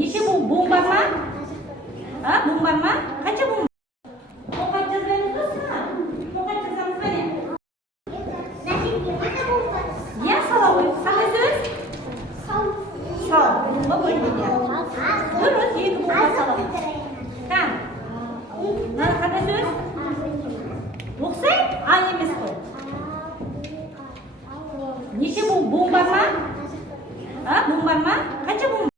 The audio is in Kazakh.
Неше буын бар ма? Буын бар ма? Қанша буын? Тоқат жазбаймыз ба саған? Тоқат жазамыз ба не? Иә, сала ғой. Қандай сөз? Сал. Буынға бөлінеді. Дұрыс, екі буынға сала ғой. Там. Мынаны қандай сөз? Оқысай? Емес қой. Неше буын бар ма? Буын бар ма? Қанша буын?